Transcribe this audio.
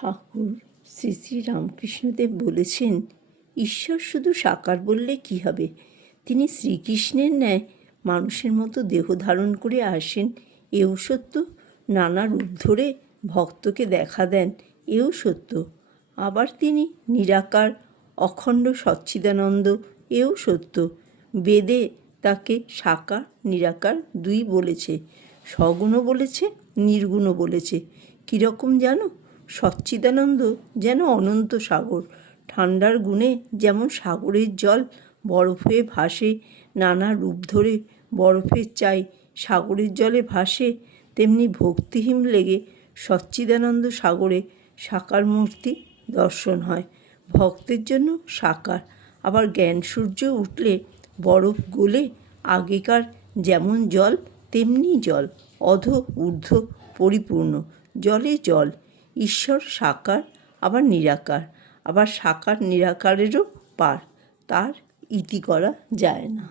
ঠাকুর শ্রী শ্রী রামকৃষ্ণদেব বলেছেন, ঈশ্বর শুধু সাকার বললে কি হবে, তিনি শ্রীকৃষ্ণের ন্যায় মানুষের মতো দেহ ধারণ করে আসেন এও সত্য, নানা রূপ ধরে ভক্তকে দেখা দেন এও সত্য। আবার তিনি নিরাকার, অখণ্ড সচ্চিদানন্দ এও সত্য। বেদে তাকে সাকার নিরাকার দুই বলেছে, সগুণও বলেছে, নির্গুণও বলেছে। কীরকম জানো? সচ্চিদানন্দ যেন অনন্ত সাগর, ঠান্ডার গুণে যেমন সাগরের জল বরফ হয়ে ভাসে, নানা রূপ ধরে বরফের চাই সাগরের জলে ভাসে, তেমনি ভক্তিহীন লেগে সচ্চিদানন্দ সাগরে সাকার মূর্তি দর্শন হয়। ভক্তের জন্য সাকার। আবার জ্ঞান সূর্য উঠলে বরফ গলে আগেকার যেমন জল তেমনি জল, অধ ঊর্ধ্ব পরিপূর্ণ, জলে জল। ঈশ্বর সাকার, আবার নিরাকার, আবার সাকার নিরাকারেরও পার, তার ইতি করা যায় না।